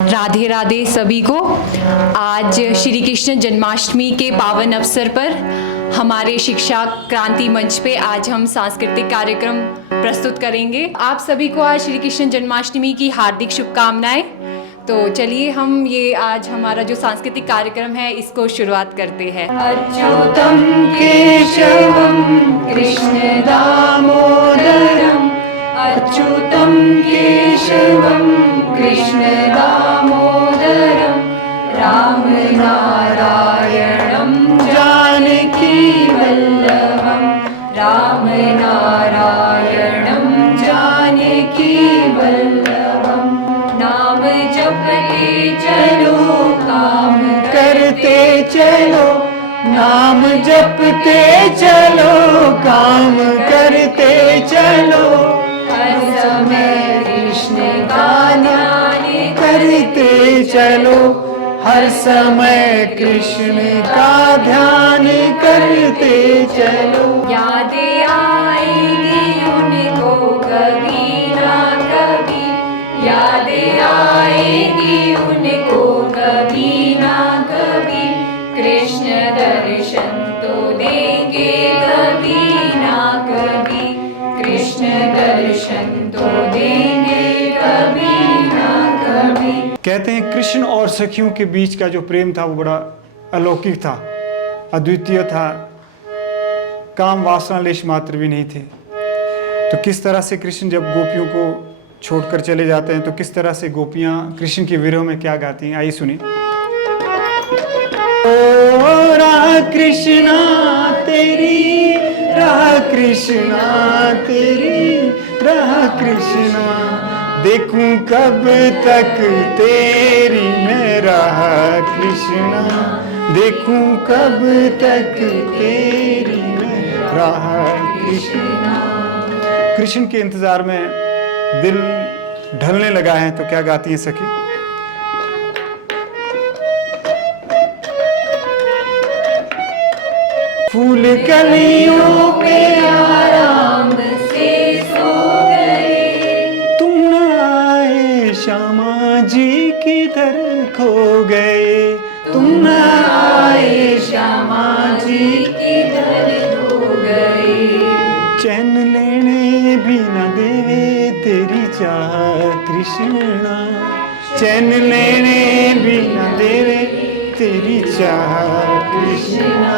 राधे राधे सभी को। आज श्री कृष्ण जन्माष्टमी के पावन अवसर पर हमारे शिक्षा क्रांति मंच पे आज हम सांस्कृतिक कार्यक्रम प्रस्तुत करेंगे। आप सभी को आज श्री कृष्ण जन्माष्टमी की हार्दिक शुभकामनाएं। तो चलिए हम ये आज हमारा जो सांस्कृतिक कार्यक्रम है इसको शुरुआत करते हैं। अच्युतम केशवम कृष्ण दामोदरम, अच्युतम केशवम कृष्ण दामोदरम, राम नारायणं जानकी वल्लभम, राम नारायणं जानकी वल्लभम। नाम जपते चलो काम करते चलो, नाम जपते चलो काम करते चलो, हर समय कृष्ण का ध्यान करते चलो, हर समय कृष्ण का ध्यान करते चलो। याद आएगी उनको कभी ना कभी, याद आएगी उनको कभी ना कभी, कृष्ण दर्शन तो देंगे कभी ना कभी, कृष्ण दर्शन तो देंगे कभी ना कभी। कहते हैं कृष्ण और सखियों के बीच का जो प्रेम था वो बड़ा अलौकिक था, अद्वितीय था, काम वासना लेश मात्र भी नहीं थे। तो किस तरह से कृष्ण जब गोपियों को छोड़कर चले जाते हैं तो किस तरह से गोपियां कृष्ण के विरह में क्या गाती हैं, आइए सुनिए। ओ राह कृष्णा तेरी, राह कृष्णा तेरी, राह कृष्णा, देखूं कब तक तेरी मैं राह कृष्णा, देखूं कब तक तेरी मैं राह कृष्णा। कृष्ण के इंतजार में दिल ढलने लगा है तो क्या गाती हैं सखी। फूल कलियों पे आराम से सो गए, तुम न आए श्यामा जी किधर खो गए, तुम न आए श्यामा जी किधर खो गए, चैन लेने भी न देवे तेरी चाह कृष्णा, चैन लेने भी न देवे तेरी चाह कृष्णा।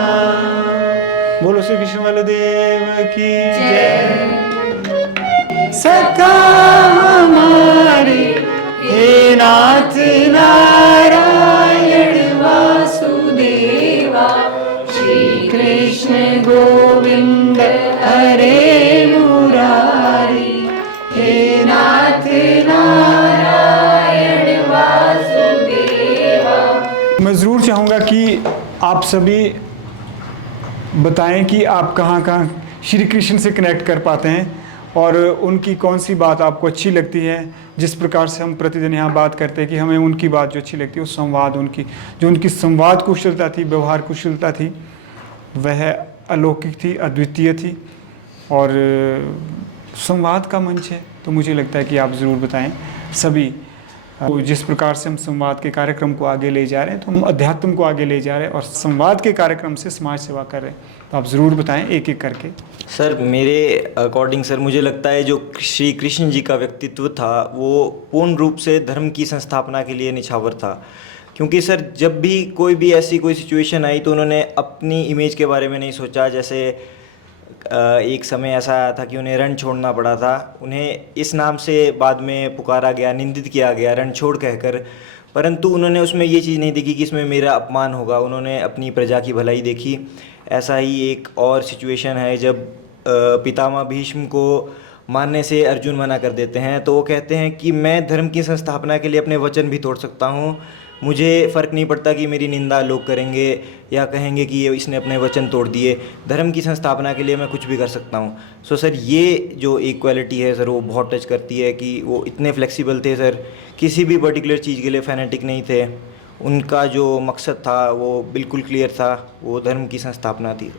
बोलो श्री कृष्ण बलदेव की जय। सखा हमारे हे नाथ नारायण वासुदेवा, श्री कृष्ण गोविंद हरे मुरारी, हे नाथ नारायण वासुदेवा। मैं जरूर चाहूँगा कि आप सभी बताएं कि आप कहाँ कहाँ श्री कृष्ण से कनेक्ट कर पाते हैं और उनकी कौन सी बात आपको अच्छी लगती है। जिस प्रकार से हम प्रतिदिन यहाँ बात करते हैं कि हमें उनकी बात जो अच्छी लगती है, वो संवाद, उनकी जो उनकी संवाद कुशलता थी, व्यवहार कुशलता थी, वह अलौकिक थी, अद्वितीय थी और संवाद का मंच है। तो मुझे लगता है कि आप ज़रूर बताएं सभी। जिस प्रकार से हम संवाद के कार्यक्रम को आगे ले जा रहे हैं तो हम अध्यात्म को आगे ले जा रहे हैं और संवाद के कार्यक्रम से समाज सेवा कर रहे हैं। तो आप ज़रूर बताएं एक एक करके। सर मेरे अकॉर्डिंग सर मुझे लगता है जो श्री कृष्ण जी का व्यक्तित्व था वो पूर्ण रूप से धर्म की संस्थापना के लिए निछावर था। क्योंकि सर जब भी कोई ऐसी कोई सिचुएशन आई तो उन्होंने अपनी इमेज के बारे में नहीं सोचा। जैसे एक समय ऐसा आया था कि उन्हें रण छोड़ना पड़ा था, उन्हें इस नाम से बाद में पुकारा गया, निंदित किया गया रणछोड़ कहकर, परंतु उन्होंने उसमें ये चीज़ नहीं देखी कि इसमें मेरा अपमान होगा। उन्होंने अपनी प्रजा की भलाई देखी। ऐसा ही एक और सिचुएशन है जब पितामह भीष्म को मानने से अर्जुन मना कर देते हैं तो वो कहते हैं कि मैं धर्म की संस्थापना के लिए अपने वचन भी तोड़ सकता हूँ, मुझे फ़र्क नहीं पड़ता कि मेरी निंदा लोग करेंगे या कहेंगे कि ये इसने अपने वचन तोड़ दिए, धर्म की संस्थापना के लिए मैं कुछ भी कर सकता हूँ। सो सर ये जो इक्वालिटी है सर वो बहुत टच करती है कि वो इतने फ्लेक्सिबल थे सर, किसी भी पर्टिकुलर चीज़ के लिए फैनेटिक नहीं थे। उनका जो मकसद था वो बिल्कुल क्लियर था, वो धर्म की संस्थापना थी।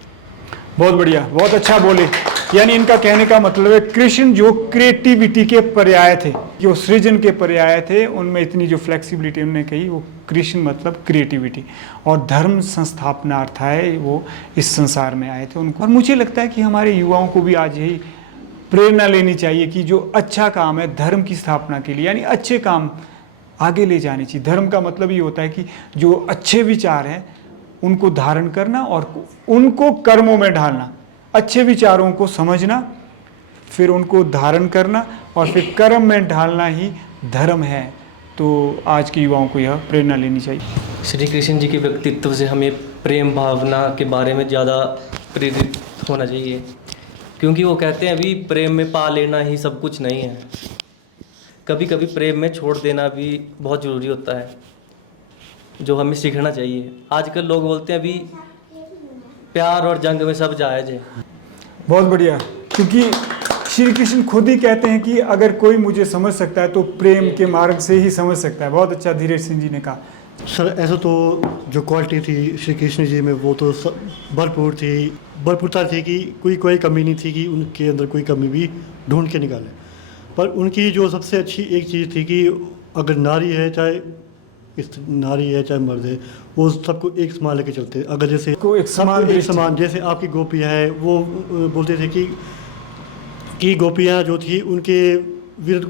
बहुत बढ़िया, बहुत अच्छा बोले। यानी इनका कहने का मतलब है कृष्ण जो क्रिएटिविटी के पर्याय थे, जो सृजन के पर्याय थे, उनमें इतनी जो फ्लेक्सिबिलिटी उन्होंने कही, वो कृष्ण मतलब क्रिएटिविटी और धर्म संस्थापनार्थ है, वो इस संसार में आए थे उनको। और मुझे लगता है कि हमारे युवाओं को भी आज यही प्रेरणा लेनी चाहिए कि जो अच्छा काम है धर्म की स्थापना के लिए, यानी अच्छे काम आगे ले जाने चाहिए। धर्म का मतलब ये होता है कि जो अच्छे विचार हैं उनको धारण करना और उनको कर्मों में ढालना, अच्छे विचारों को समझना, फिर उनको धारण करना और फिर कर्म में ढालना ही धर्म है। तो आज के युवाओं को यह प्रेरणा लेनी चाहिए। श्री कृष्ण जी के व्यक्तित्व से हमें प्रेम भावना के बारे में ज़्यादा प्रेरित होना चाहिए, क्योंकि वो कहते हैं अभी प्रेम में पा लेना ही सब कुछ नहीं है, कभी कभी प्रेम में छोड़ देना भी बहुत ज़रूरी होता है, जो हमें सीखना चाहिए। आजकल लोग बोलते हैं अभी प्यार और जंग में सब जायज़ है। बहुत बढ़िया, क्योंकि श्री कृष्ण खुद ही कहते हैं कि अगर कोई मुझे समझ सकता है तो प्रेम के मार्ग से ही समझ सकता है। बहुत अच्छा धीरेज सिंह जी ने कहा। सर ऐसा तो जो क्वालिटी थी श्री कृष्ण जी में वो तो भरपूरता थी कि कोई कमी नहीं थी कि उनके अंदर कोई कमी भी ढूंढ के निकाले। पर उनकी जो सबसे अच्छी एक चीज़ थी कि अगर नारी है चाहे मर्द है, वो सबको एक समान लेके चलते। अगर जैसे को एक समान जैसे आपकी गोपियाँ है, वो बोलते थे कि गोपियाँ जो थी उनके विरुद्ध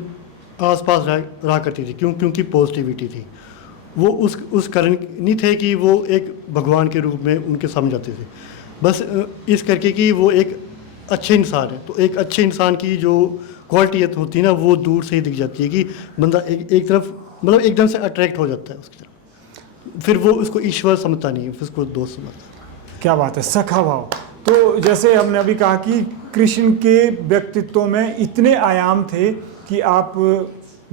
आसपास रहा करती थी। क्योंकि पॉजिटिविटी थी। वो उस कारण नहीं थे कि वो एक भगवान के रूप में उनके सामने जाते थे, बस इस करके कि वो एक अच्छे इंसान है। तो एक अच्छे इंसान की जो क्वालिटी होती है ना, वो दूर से ही दिख जाती है कि बंदा एक तरफ मतलब एकदम से अट्रैक्ट हो जाता है उसकी तरफ, फिर वो उसको ईश्वर समझता नहीं है, फिर उसको दोस्त समझता है। क्या बात है, सखा भाव। तो जैसे हमने अभी कहा कि कृष्ण के व्यक्तित्व में इतने आयाम थे कि आप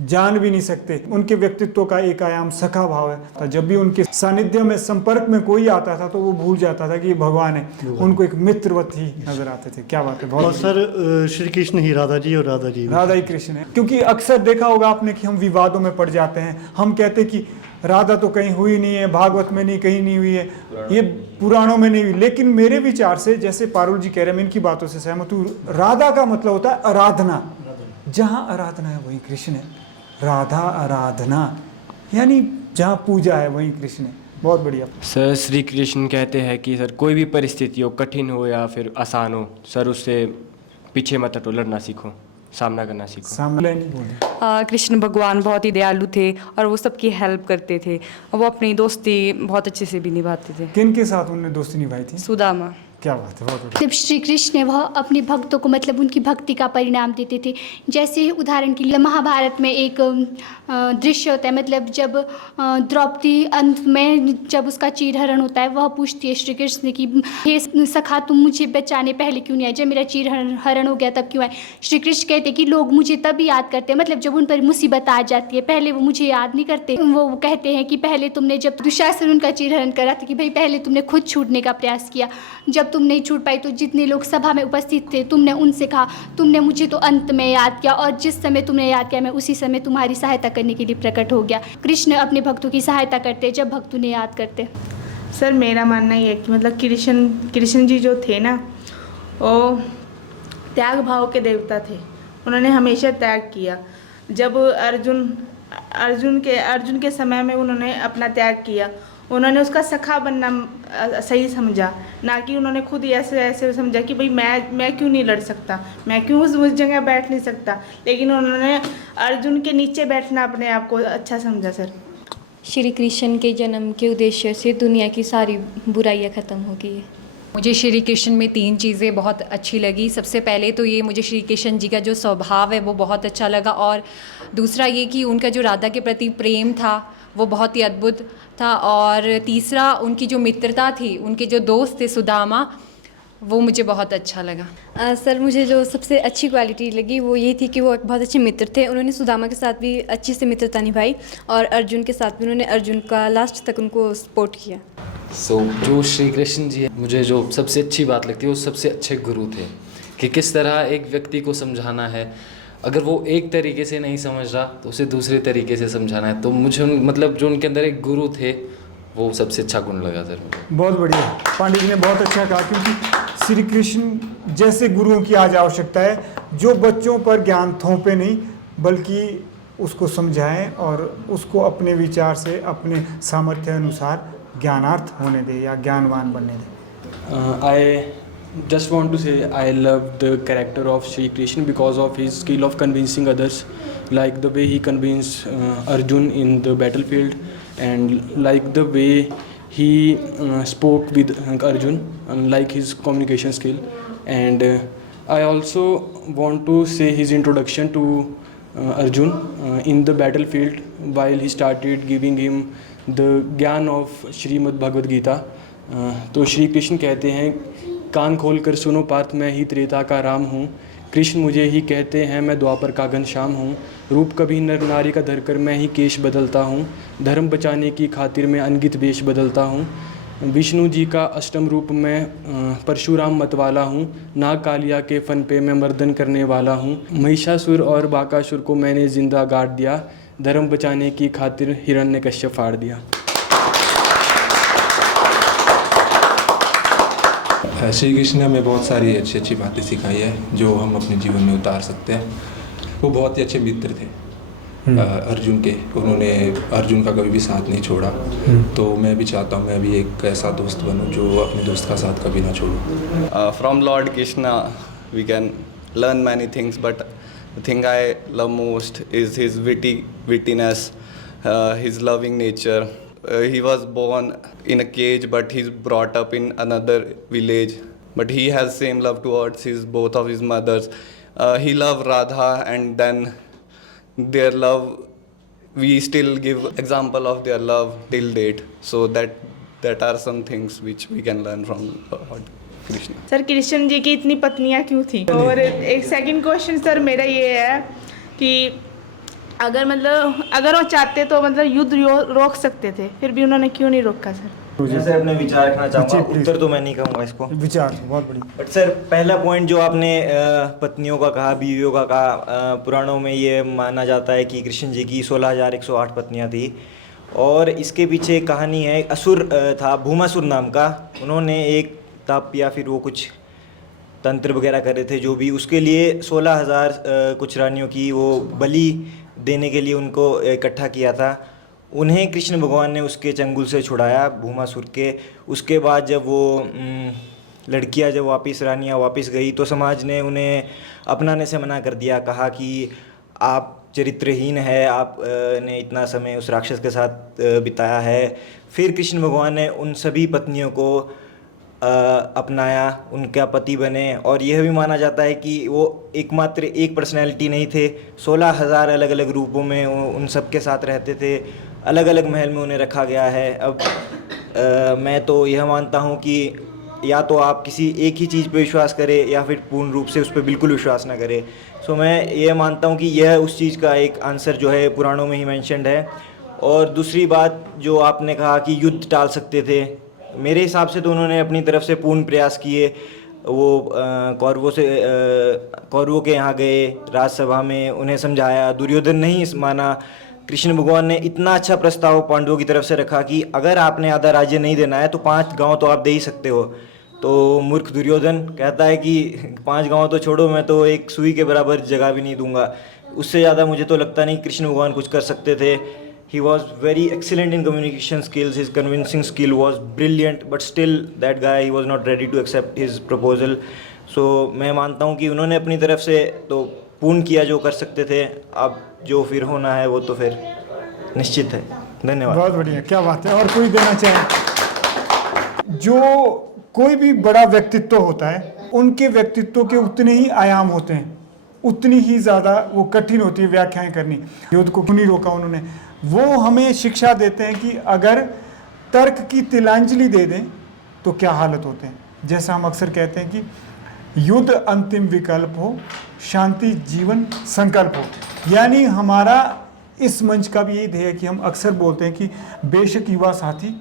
जान भी नहीं सकते। उनके व्यक्तित्व का एक आयाम सखा भाव है। जब भी उनके सानिध्य में संपर्क में कोई आता था तो वो भूल जाता था कि ये भगवान है, उनको एक मित्रवत ही नजर आते थे। क्या बात है, बहुत। और सर श्री कृष्ण ही राधा जी और राधा ही कृष्ण है। क्योंकि अक्सर देखा होगा आपने कि हम विवादों में पड़ जाते हैं। हम कहते कि राधा तो कहीं हुई नहीं है, भागवत में नहीं, कहीं नहीं हुई है, ये पुराणों में नहीं हुई। लेकिन मेरे विचार से, जैसे पारुल जी कह रहे हैं, मैं इनकी बातों से सहमत हूँ, राधा का मतलब होता है आराधना। जहाँ आराधना है वहीं कृष्ण है। राधा आराधना यानी जहाँ पूजा है वहीं कृष्ण है। बहुत बढ़िया सर। श्री कृष्ण कहते हैं कि सर कोई भी परिस्थिति हो, कठिन हो या फिर आसान हो, सर उससे पीछे मत हटो, लड़ना सीखो, सामना करना सीखो। सामने नहीं बोले। कृष्ण भगवान बहुत ही दयालु थे और वो सबकी हेल्प करते थे। वो अपनी दोस्ती बहुत अच्छे से भी निभाते थे। किन के साथ उन्होंने दोस्ती निभाई थी? सुदामा। क्या बात है, बहुत बढ़िया। जब श्री कृष्ण वह अपने भक्तों को मतलब उनकी भक्ति का परिणाम देते थे। जैसे उदाहरण के लिए महाभारत में एक दृश्य होता है, मतलब जब द्रौपदी अंत में जब उसका चीरहरण होता है, वह पूछती है श्री कृष्ण से कि हे सखा, तुम मुझे बचाने पहले क्यों नहीं आए? जब मेरा चीरहरण हो गया तब क्यों आए? श्री कृष्ण कहते कि लोग मुझे तभी याद करते हैं, मतलब जब उन पर मुसीबत आ जाती है, पहले वो मुझे याद नहीं करते। वो कहते हैं कि पहले तुमने, जब दुशासन उनका चीरहरण करा था, कि भाई पहले तुमने खुद छूटने का प्रयास किया, जब तुम नहीं छूट पाई तो जितने लोग सभा में उपस्थित थे तुमने उनसे कहा, तुमने मुझे तो अंत में याद किया, और जिस समय तुमने याद किया मैं उसी समय तुम्हारी सहायता करने के लिए प्रकट हो गया। कृष्ण अपने भक्तों की सहायता करते जब भक्त उन्हें याद करते। सर मेरा मानना ये है कि मतलब कृष्ण जी जो थे ना, वो त्याग भाव के देवता थे। उन्होंने हमेशा त्याग किया। जब अर्जुन के समय में उन्होंने अपना त्याग किया, उन्होंने उसका सखा बनना सही समझा, ना कि उन्होंने खुद ऐसे समझा कि भाई मैं क्यों नहीं लड़ सकता, मैं क्यों उस जगह बैठ नहीं सकता। लेकिन उन्होंने अर्जुन के नीचे बैठना अपने आप को अच्छा समझा। सर श्री कृष्ण के जन्म के उद्देश्य से दुनिया की सारी बुराइयां ख़त्म हो गई है। मुझे श्री कृष्ण में 3 चीज़ें बहुत अच्छी लगी। सबसे पहले तो ये मुझे श्री कृष्ण जी का जो स्वभाव है वो बहुत अच्छा लगा, और दूसरा ये कि उनका जो राधा के प्रति प्रेम था वो बहुत ही अद्भुत था, और तीसरा उनकी जो मित्रता थी, उनके जो दोस्त थे सुदामा, वो मुझे बहुत अच्छा लगा। सर मुझे जो सबसे अच्छी क्वालिटी लगी वो ये थी कि वो एक बहुत अच्छे मित्र थे। उन्होंने सुदामा के साथ भी अच्छी से मित्रता निभाई, और अर्जुन के साथ भी उन्होंने अर्जुन का लास्ट तक उनको सपोर्ट किया। जो श्री कृष्ण जी है, मुझे जो सबसे अच्छी बात लगती है वो सबसे अच्छे गुरु थे, कि किस तरह एक व्यक्ति को समझाना है। अगर वो एक तरीके से नहीं समझ रहा तो उसे दूसरे तरीके से समझाना है। तो मुझे मतलब जो उनके अंदर एक गुरु थे वो सबसे अच्छा गुण लगा सर मुझे। बहुत बढ़िया, पांडे जी ने बहुत अच्छा कहा, क्योंकि श्री कृष्ण जैसे गुरुओं की आज आवश्यकता है, जो बच्चों पर ज्ञान थोपे नहीं बल्कि उसको समझाएं और उसको अपने विचार से अपने सामर्थ्य अनुसार ज्ञानार्थ होने दें या ज्ञानवान बनने दें। I just want to say I love the character of Shri Krishna because of his skill of convincing others, like the way he convinced Arjun in the battlefield, and like the way he spoke with Arjun, and like his communication skill. And I also want to say his introduction to Arjun in the battlefield while he started giving him the ज्ञान of Shrimad Bhagavad Gita. तो श्री कृष्ण कहते हैं, कान खोल कर सुनो पार्थ, मैं ही त्रेता का राम हूँ। कृष्ण मुझे ही कहते हैं, मैं द्वापर का घनश्याम हूँ। रूप कभी नर नारी का धरकर मैं ही केश बदलता हूँ। धर्म बचाने की खातिर मैं अनगित वेश बदलता हूँ। विष्णु जी का अष्टम रूप मैं परशुराम मतवाला हूँ। नाग कालिया के फन पे मैं मर्दन करने वाला हूँ। महिषासुर और बाकासुर को मैंने जिंदा गाड़ दिया। धर्म बचाने की खातिर हिरण्यकश्यप फाड़ दिया। श्री कृष्ण ने हमें बहुत सारी अच्छी अच्छी बातें सिखाई है जो हम अपने जीवन में उतार सकते हैं। वो बहुत ही अच्छे मित्र थे अर्जुन के। उन्होंने अर्जुन का कभी भी साथ नहीं छोड़ा। तो मैं भी चाहता हूँ मैं भी एक ऐसा दोस्त बनूँ जो अपने दोस्त का साथ कभी ना छोड़ूँ। From Lord Krishna we can learn many things, but the thing I love most is his wittiness, his loving nature. He was born in a cage, but he's brought up in another village. But he has same love towards both of his mothers. He loved Radha, and then their love, we still give example of their love till date. So that are some things which we can learn from Lord Krishna. Sir Krishna ji की इतनी पत्नियां क्यों थी? और एक second question sir मेरा ये है कि अगर वो चाहते तो युद्ध रोक सकते थे, फिर भी उन्होंने क्यों नहीं रोका सर? जैसे अपने विचार रखना चाहूँगा, उत्तर तो मैं नहीं कहूँगा इसको। विचार बहुत बड़ी। बट सर पहला पॉइंट जो आपने पत्नियों का कहा, बीवियों का कहा, पुराणों में ये माना जाता है कि कृष्ण जी की 16,108 पत्नियाँ थी। और इसके पीछे एक कहानी है। असुर था भूमासुर नाम का, उन्होंने एक तप या फिर वो कुछ तंत्र वगैरह कर रहे थे जो भी, उसके लिए 16,000 कुछ रानियों की वो बलि देने के लिए उनको इकट्ठा किया था। उन्हें कृष्ण भगवान ने उसके चंगुल से छुड़ाया भूमासुर के। उसके बाद जब वो लड़कियां जब रानियां वापस गई तो समाज ने उन्हें अपनाने से मना कर दिया। कहा कि आप चरित्रहीन है, आप ने इतना समय उस राक्षस के साथ बिताया है। फिर कृष्ण भगवान ने उन सभी पत्नियों को अपनाया, उनका पति बने। और यह भी माना जाता है कि वो एकमात्र एक पर्सनैलिटी नहीं थे, 16,000 अलग अलग रूपों में उन सब के साथ रहते थे। अलग अलग महल में उन्हें रखा गया है। अब मैं तो यह मानता हूँ कि या तो आप किसी एक ही चीज़ पे विश्वास करें या फिर पूर्ण रूप से उस पर बिल्कुल विश्वास ना करें। सो मैं ये मानता हूँ कि यह उस चीज़ का एक आंसर जो है पुराणों में ही मेंशन्ड है। और दूसरी बात जो आपने कहा कि युद्ध टाल सकते थे, मेरे हिसाब से तो उन्होंने अपनी तरफ से पूर्ण प्रयास किए। वो कौरवों के यहाँ गए, राजसभा में उन्हें समझाया। दुर्योधन नहीं माना। कृष्ण भगवान ने इतना अच्छा प्रस्ताव पांडवों की तरफ से रखा कि अगर आपने आधा राज्य नहीं देना है तो 5 गांव तो आप दे ही सकते हो। तो मूर्ख दुर्योधन कहता है कि 5 गांव तो छोड़ो, मैं तो एक सुई के बराबर जगह भी नहीं दूंगा। उससे ज़्यादा मुझे तो लगता नहीं कृष्ण भगवान कुछ कर सकते थे। He was very excellent in communication skills. His convincing skill was brilliant, but still that guy he was not ready to accept his proposal. So मैं मानता हूँ कि उन्होंने अपनी तरफ से तो पूर्ण किया जो कर सकते थे। अब जो फिर होना है वो तो फिर निश्चित है। धन्यवाद। बहुत बढ़िया, क्या बात है। और कोई देना चाहे? जो कोई भी बड़ा व्यक्तित्व होता है, उनके व्यक्तित्व के उतने ही आयाम होते हैं, उतनी ही ज़्यादा वो कठिन होती है व्याख्याएं करनी। युद्ध को क्यों नहीं रोका उन्होंने? वो हमें शिक्षा देते हैं कि अगर तर्क की तिलांजलि दे दें तो क्या हालत होते हैं। जैसा हम अक्सर कहते हैं कि युद्ध अंतिम विकल्प हो, शांति जीवन संकल्प हो। यानी हमारा इस मंच का भी यही ध्येय है कि हम अक्सर बोलते हैं कि बेशक युवा साथी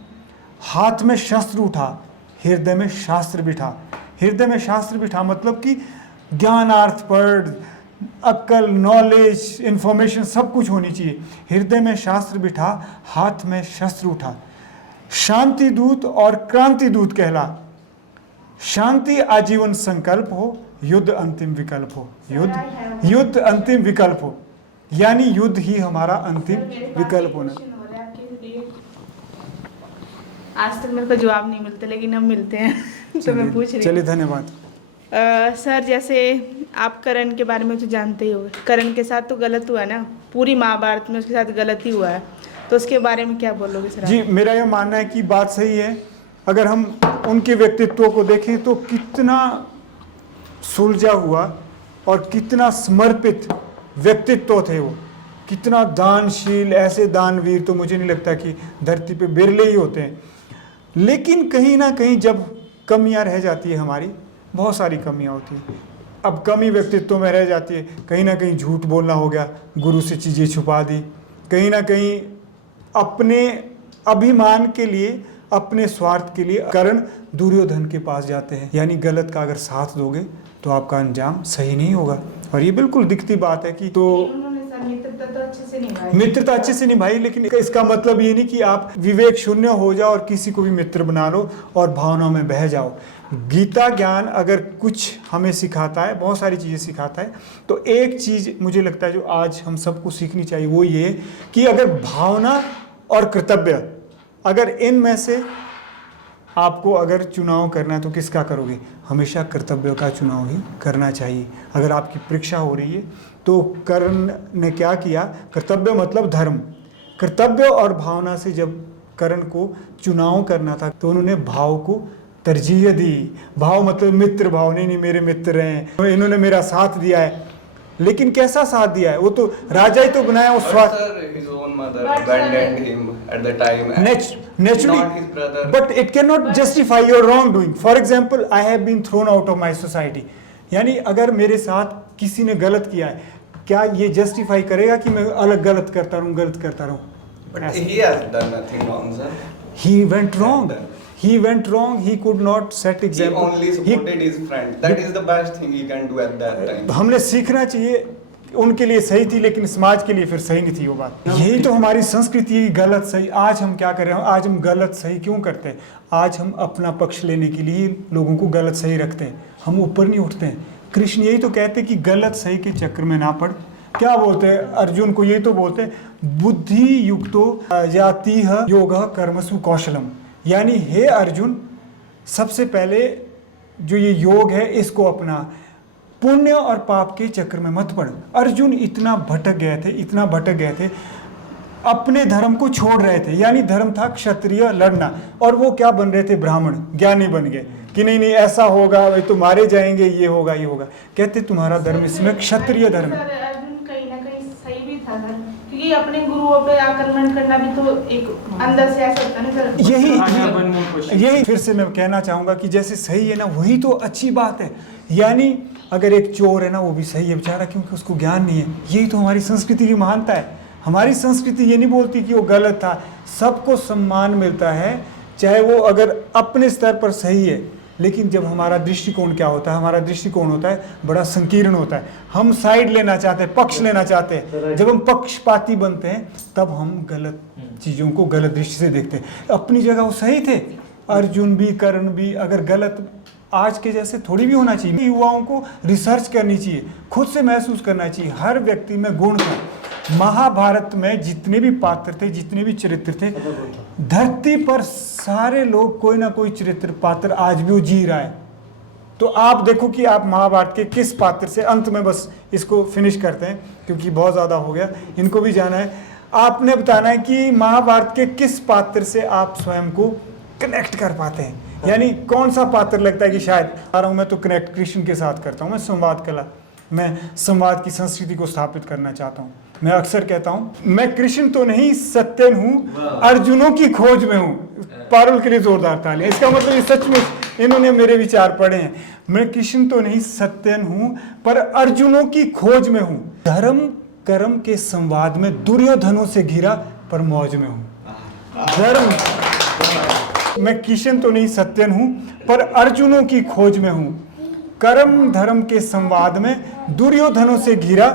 हाथ में शस्त्र उठा, हृदय में शास्त्र बिठा। हृदय में शास्त्र बिठा मतलब कि ज्ञानार्थ पर अक्ल, नॉलेज, इन्फॉर्मेशन सब कुछ होनी चाहिए। हृदय में शास्त्र बिठा, हाथ में शस्त्र उठा। शांति दूत और क्रांति दूत कहला। शांति आजीवन संकल्प हो, युद्ध अंतिम विकल्प हो। युद्ध अंतिम विकल्प हो, यानी युद्ध ही हमारा अंतिम विकल्प होना। आज तक मेरे को जवाब नहीं मिलते, लेकिन अब मिलते हैं तो मैं पूछ रही हूँ। चलिए धन्यवाद। सर, जैसे आप करण के बारे में तो जानते ही हो, करण के साथ तो गलत हुआ ना, पूरी महाभारत में उसके साथ गलत ही हुआ है, तो उसके बारे में क्या बोलोगे सर? जी, मेरा यह मानना है कि बात सही है। अगर हम उनके व्यक्तित्व को देखें तो कितना सुलझा हुआ और कितना समर्पित व्यक्तित्व थे वो, कितना दानशील। ऐसे दानवीर तो मुझे नहीं लगता कि धरती पे बिरले ही होते हैं। लेकिन कहीं ना कहीं जब कमियां रह जाती है हमारी, बहुत सारी कमियां होती हैं। अब कमी व्यक्तित्व में रह जाती है, कहीं ना कहीं झूठ बोलना हो गया, गुरु से चीज़ें छुपा दी, कहीं ना कहीं अपने अभिमान के लिए, अपने स्वार्थ के लिए कर्ण दुर्योधन के पास जाते हैं। यानी गलत का अगर साथ दोगे तो आपका अंजाम सही नहीं होगा, और ये बिल्कुल दिखती बात है कि तो मित्रता अच्छे से निभाई। लेकिन इसका मतलब ये नहीं कि आप विवेक शून्य हो जाओ और किसी को भी मित्र बना लो और भावनाओं में बह जाओ। गीता ज्ञान अगर कुछ हमें सिखाता है, बहुत सारी चीज़ें सिखाता है, तो एक चीज़ मुझे लगता है जो आज हम सबको सीखनी चाहिए, वो ये कि अगर भावना और कर्तव्य, अगर इनमें से आपको अगर चुनाव करना है तो किसका करोगे? हमेशा कर्तव्य का चुनाव ही करना चाहिए। अगर आपकी परीक्षा हो रही है तो कर्ण ने क्या किया? कर्तव्य मतलब धर्म, कर्तव्य और भावना से जब कर्ण को चुनाव करना था तो उन्होंने भाव को तरजीह दी। भाव मतलब मित्र भाव, नहीं मेरे मित्र हैं, इन्होंने मेरा साथ दिया है। लेकिन कैसा साथ दिया है? वो तो राजा ही तो बनाया उस naturally, but it cannot justify your wrongdoing. For example, I have been thrown out of my society. यानी अगर मेरे साथ किसी ने गलत किया है, क्या ये जस्टिफाई करेगा कि मैं अलग गलत करता रहूं? But he has done nothing wrong, sir. He went wrong. He went wrong. He could not set example. He only supported his friend. That is the best thing he can do at that time. हमने सीखना चाहिए, उनके लिए सही थी लेकिन समाज के लिए फिर सही नहीं थी वो बात। यही तो हमारी संस्कृति, गलत सही। आज हम क्या कर रहे हैं? आज हम गलत सही क्यों करते हैं? आज हम अपना पक्ष लेने के लिए लोगों को गलत सही रखते हैं, हम ऊपर नहीं उठते हैं। कृष्ण यही तो कहते हैं कि गलत सही के चक्कर में ना पड़। क्या बोलते हैं अर्जुन को? यही तो बोलते हैं, बुद्धि युक्तो यातिह योगः कर्मसु कौशलम। यानी हे अर्जुन, सबसे पहले जो ये योग है इसको अपना, पुण्य और पाप के चक्कर में मत पड़। अर्जुन इतना भटक गए थे, अपने धर्म को छोड़ रहे थे। यानी धर्म था क्षत्रिय लड़ना, और वो क्या बन रहे थे? ब्राह्मण, ज्ञानी बन गए कि नहीं ऐसा होगा, भाई तो मारे जाएंगे, ये होगा। कहते तुम्हारा धर्म इसमें क्षत्रिय धर्म है। अर्जुन कहीं ना कहीं सही भी था सर, क्योंकि अपने गुरुओं पे आक्रमण करना भी तो एक अंदर से ऐसा होता है ना सर। यही फिर से मैं कहना चाहूँगा कि जैसे सही है ना, वही तो अच्छी बात है। यानी अगर एक चोर है ना, वो भी सही है बेचारा, क्योंकि उसको ज्ञान नहीं है। यही तो हमारी संस्कृति की महानता है। हमारी संस्कृति ये नहीं बोलती कि वो गलत था, सबको सम्मान मिलता है, चाहे वो अगर अपने स्तर पर सही है। लेकिन जब हमारा दृष्टिकोण क्या होता है? हमारा दृष्टिकोण होता है बड़ा संकीर्ण होता है। हम साइड लेना चाहते हैं, पक्ष लेना चाहते हैं। जब हम पक्षपाती बनते हैं तब हम गलत चीज़ों को गलत दृष्टि से देखते हैं। अपनी जगह वो सही थे, अर्जुन भी कर्ण भी। अगर गलत आज के जैसे थोड़ी भी होना चाहिए। युवाओं को रिसर्च करनी चाहिए, खुद से महसूस करना चाहिए। हर व्यक्ति में गुण था। महाभारत में जितने भी पात्र थे, जितने भी चरित्र थे, धरती पर सारे लोग कोई ना कोई चरित्र पात्र आज भी वो जी रहा है। तो आप देखो कि आप महाभारत के किस पात्र से, अंत में बस इसको फिनिश करते हैं क्योंकि बहुत ज़्यादा हो गया, इनको भी जाना है। आपने बताना है कि महाभारत के किस पात्र से आप स्वयं को कनेक्ट कर पाते हैं। यानी कौन सा पात्र लगता है कि शायद आ रहा हूँ मैं तो कनेक्ट कृष्ण के साथ करता हूँ। मैं संवाद कला, मैं संवाद की संस्कृति को स्थापित करना चाहता हूँ। मैं अक्सर कहता हूँ, मैं कृष्ण तो नहीं सत्यन हूँ, अर्जुनों की खोज में हूँ। पारुल के लिए जोरदार तालियां। इसका मतलब ये सच में इन्होंने मेरे विचार पढ़े हैं। मैं कृष्ण तो नहीं सत्यन हूँ, पर अर्जुनों की खोज में हूँ। धर्म कर्म के संवाद में दुर्योधनों से घिरा पर मौज में हूँ। धर्म, मैं कृष्ण तो नहीं सत्यन हूँ, पर अर्जुनों की खोज में हूँ। कर्म धर्म के संवाद में दुर्योधनों से घिरा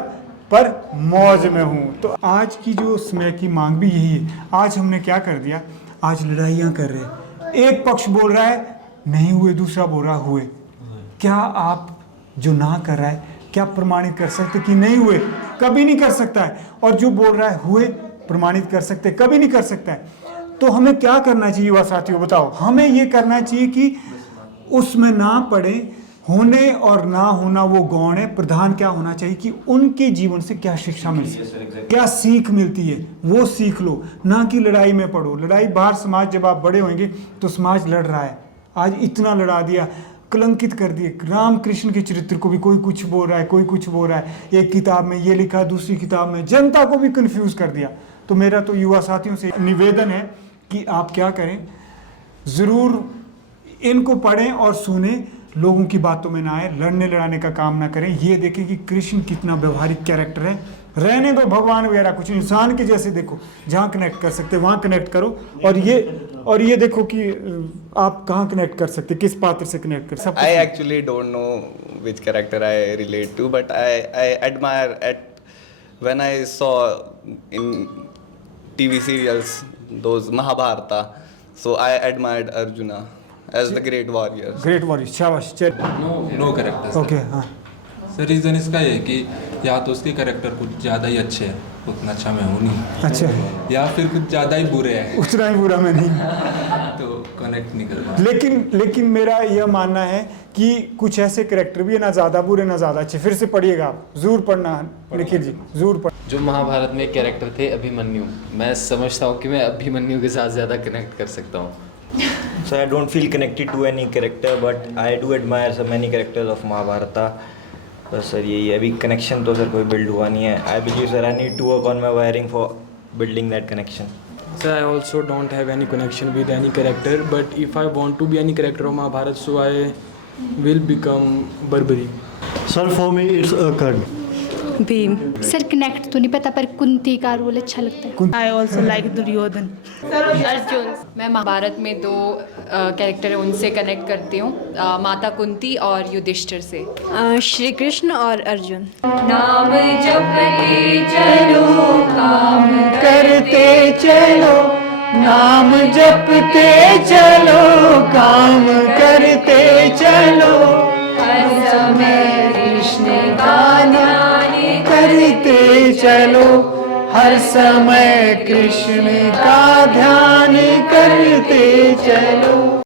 पर मौज में हूँ। तो आज की जो समय की मांग भी यही है। आज हमने क्या कर दिया? आज लड़ाइयाँ कर रहे हैं। एक पक्ष बोल रहा है नहीं हुए, दूसरा बोल रहा हुए। क्या आप जो ना कर रहा है क्या प्रमाणित कर सकते कि नहीं हुए? कभी नहीं कर सकता है। और जो बोल रहा है हुए, प्रमाणित कर सकते, कभी नहीं कर सकता है। तो हमें क्या करना चाहिए युवा साथियों, बताओ? हमें ये करना चाहिए कि उसमें ना पड़े, होने और ना होना वो गौण है। प्रधान क्या होना चाहिए कि उनके जीवन से क्या शिक्षा मिलती है, क्या सीख मिलती है, वो सीख लो, ना कि लड़ाई में पड़ो। लड़ाई बाहर समाज, जब आप बड़े होंगे तो समाज लड़ रहा है, आज इतना लड़ा दिया, कलंकित कर दिए। राम कृष्ण के चरित्र को भी कोई कुछ बोल रहा है, कोई कुछ बोल रहा है, एक किताब में ये लिखा, दूसरी किताब में, जनता को भी कंफ्यूज कर दिया। तो मेरा तो युवा साथियों से निवेदन है कि आप क्या करें, ज़रूर इनको पढ़ें और सुने, लोगों की बातों में ना आए, लड़ने लड़ाने का काम ना करें। ये देखें कि कृष्ण कितना व्यवहारिक कैरेक्टर है। रहने दो भगवान वगैरह कुछ, इंसान के जैसे देखो, जहाँ कनेक्ट कर सकते वहाँ कनेक्ट करो। और ये देखो कि आप कहाँ कनेक्ट कर सकते, किस पात्र से कनेक्ट कर सकते। I actually don't know which character I relate to, but I admire when I saw in TV serials those Mahabharata, so I admired Arjuna as the great warrior. Great warrior, शाबाश। No character. Okay, हाँ sir, reason इसका ये है कि या तो उसके character कुछ ज़्यादा ही अच्छे हैं, उतना अच्छा मैं हूँ नहीं, अच्छा, या फिर कुछ ज़्यादा ही बुरे हैं उतना ही बुरा मैं नहीं। तो कनेक्ट नहीं कर पाता। लेकिन मेरा यह मानना है कि कुछ ऐसे कैरेक्टर भी है, ना ज़्यादा बुरे ना ज़्यादा अच्छे। फिर से पढ़िएगा आप, ज़रूर पढ़ना निखिल जी, ज़रूर पढ़। जो महाभारत में एक कैरेक्टर थे अभिमन्यु, मैं समझता हूँ कि मैं अभिमन्यु के साथ ज़्यादा कनेक्ट कर सकता हूँ। So I don't feel connected to any character, but I do admire so many characters of Mahabharata. बस सर यही है, अभी कनेक्शन तो सर कोई बिल्ड हुआ नहीं है। I believe sir I need to work on my wiring for building that connection. So I also don't have any connection with any character, but if I want to be any character of Mahabharata, so I will become Barbari. Sir, for me it's a Karna. Bhim. Sir connect तो नहीं पता, पर कुंती का role अच्छा लगता है। I also like Duryodhan. Arjun. मैं महाभारत में दो कैरेक्टर है उनसे कनेक्ट करती हूँ, माता कुंती और युधिष्ठिर से। श्री कृष्ण और अर्जुन। नाम जपते चलो काम करते चलो, नाम जपते चलो काम करते चलो, हर समय कृष्ण का ध्यान करते चलो, हर समय कृष्ण का ध्यान करते चलो।